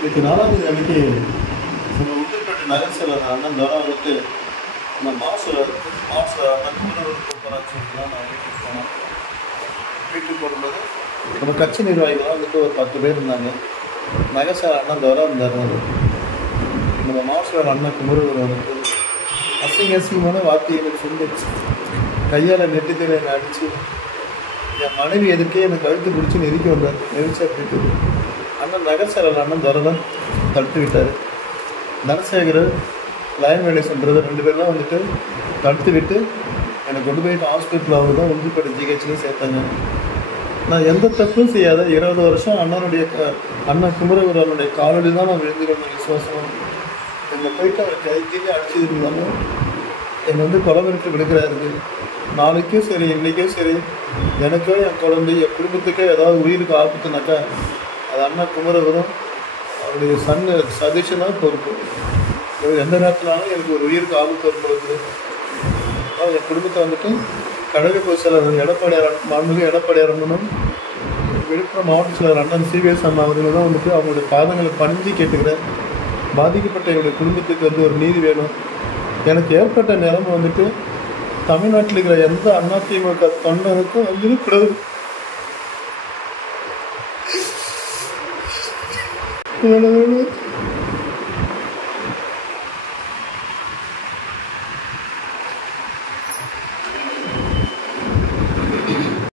இதுக்கு 4ஆம் தேதி அன்னைக்கு நம்ம உத்திரப்பேட்டை நகர் அண்ணன் தோறா வந்துட்டு நம்ம மாசு அண்ணன் போகிறான்னு சொல்லிட்டு தான் நான் வீட்டுக்கு போனேன். வீட்டுக்கு போகும்போது நம்ம கட்சி நிர்வாகிகளாக வந்துட்டு ஒரு 10 பேர் இருந்தாங்க. நகர் அண்ணன் தோறா இருந்தார். நம்ம மாசு அண்ணன் குமரூர் வந்துட்டு அசிங்கமான வார்த்தையை சொல்லி கையால் நெட்டித்தலை அடித்து என் மனைவி எதுக்கே எனக்கு கழுத்து பிடிச்சி நெருக்கி வந்தார். நெரிச்சு அப்படின்ட்டு அண்ணன் நகர் அண்ணன் தோறதான் தடுத்து விட்டார். தனசேகர் லயன் வேலேஸ்ன்றது 2 பேர்லாம் வந்துட்டு தடுத்து விட்டு எனக்கு கொண்டு போயிட்டு ஹாஸ்பிட்டலில் தான் உறுதிப்பட்ட ஜிஹெச்லேயும் சேர்த்தாங்க. நான் எந்த தப்பும் செய்யாத 20 வருஷம் அண்ணன் குமரகுரனுடைய காலடி தான் நான் விழுந்துக்கணும் விசுவாசம். என்னை போயிட்டு அவர் கைத்திலே அடிச்சது இருந்தாலும் என்னை வந்து கொலமிட்டு விடுக்கிறாரு. நாளைக்கும் சரி இன்றைக்கும் சரி எனக்கோ என் குழந்தை என் குடும்பத்துக்கோ ஏதாவது உயிருக்கு ஆபத்துனாக்கா அது அண்ணன் குமரகுரம் அவருடைய சதீஷன் தான் பொறுப்பு. எந்த நேரத்தினாலும் எனக்கு ஒரு உயிருக்கு ஆபத்து வரும்பொழுது என் குடும்பத்தை வந்துட்டு கழக பொதுச் செயலாளர் மாண்புமிகு எடப்பாடியார் அண்ணனும் விழுப்புரம் மாவட்ட செயலாளர் அண்ணன் சிவிஎஸ் அண்ணா அவர்கள் தான் வந்துட்டு அவங்களுடைய பாதங்களை பணிஞ்சு கேட்டுக்கிறேன். பாதிக்கப்பட்ட என்னுடைய குடும்பத்துக்கு வந்து ஒரு நீதி வேணும். எனக்கு ஏற்பட்ட நிலைமை வந்துட்டு தமிழ்நாட்டில் இருக்கிற எந்த அதிமுக தொண்டனுக்கும் வந்துடக்கூடாது. வேணும்